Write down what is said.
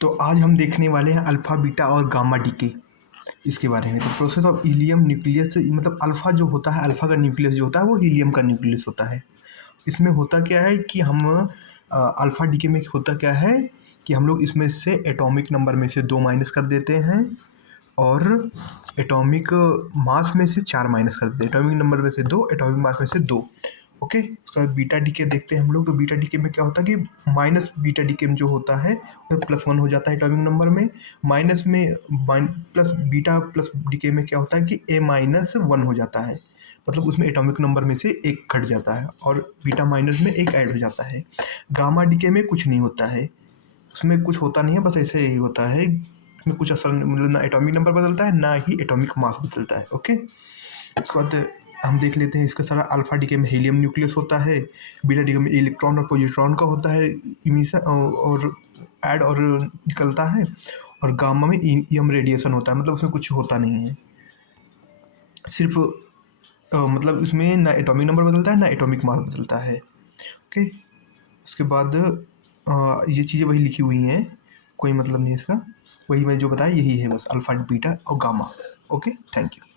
तो आज हम देखने वाले हैं अल्फ़ा, बीटा और गामा डीके इसके बारे में। तो प्रोसेस ऑफ हीलियम न्यूक्लियस मतलब अल्फ़ा जो होता है, अल्फ़ा का न्यूक्लियस जो होता है वो हीलियम का न्यूक्लियस होता है। इसमें होता क्या है कि हम अल्फ़ा डीके में होता क्या है कि हम लोग इसमें से एटॉमिक नंबर में से 2 माइनस कर देते हैं और एटॉमिक मास में से 4 माइनस कर देते हैं। एटॉमिक नंबर में से 2, एटॉमिक मास में से 2। ओके, उसके बाद बीटा डीके देखते हैं हम लोग। तो बीटा डीके में क्या होता है कि माइनस बीटा डीके में जो होता है वो +1 हो जाता है एटॉमिक नंबर में। माइनस में प्लस बीटा प्लस डीके में क्या होता है कि A-1 हो जाता है, मतलब उसमें एटॉमिक नंबर में से एक घट जाता है और बीटा माइनस में एक ऐड हो जाता है। गामा डीके में कुछ नहीं होता है, उसमें कुछ होता नहीं है, बस ऐसे ही होता है। इसमें कुछ असर मतलब ना एटॉमिक नंबर बदलता है ना ही एटॉमिक मास बदलता है। ओके, उसके बाद हम देख लेते हैं इसका सारा। अल्फा डीके में हीलियम न्यूक्लियस होता है, बीटा डीके में इलेक्ट्रॉन और पॉजिट्रॉन का होता है इमिशन और ऐड और निकलता है, और गामा में ईएम रेडिएशन होता है, मतलब उसमें कुछ होता नहीं है, सिर्फ मतलब इसमें ना एटॉमिक नंबर बदलता है ना एटॉमिक मास बदलता है। ओके, उसके बाद ये चीज़ें वही लिखी हुई हैं, कोई मतलब नहीं है इसका, वही मैं जो बताया यही है बस, अल्फा बीटा और गामा। Okay, thank you.